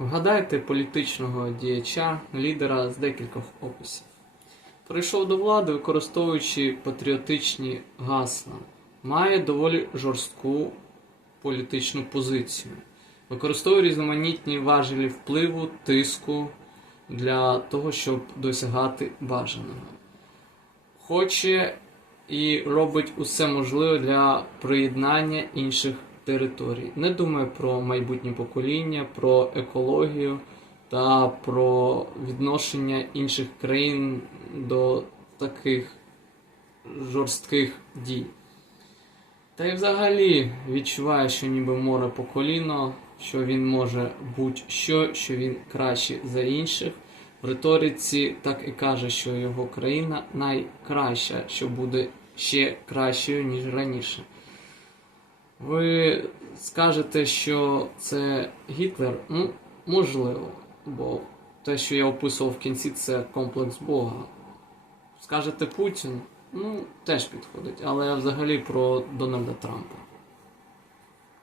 Вгадайте політичного діяча, лідера з декількох описів. Прийшов до влади, використовуючи патріотичні гасла, має доволі жорстку політичну позицію, використовує різноманітні важелі впливу, тиску для того, щоб досягати бажаного. Хоче і робить усе можливе для приєднання інших територій. Не думає про майбутнє покоління, про екологію та про відношення інших країн до таких жорстких дій. Та й взагалі відчуває, що ніби море по коліно, що він може будь-що, що він кращий за інших. В риториці так і каже, що його країна найкраща, що буде ще кращою, ніж раніше. Ви скажете, що це Гітлер? Ну, можливо, бо те, що я описував в кінці, це комплекс Бога. Скажете Путін? Ну, теж підходить, але взагалі про Дональда Трампа.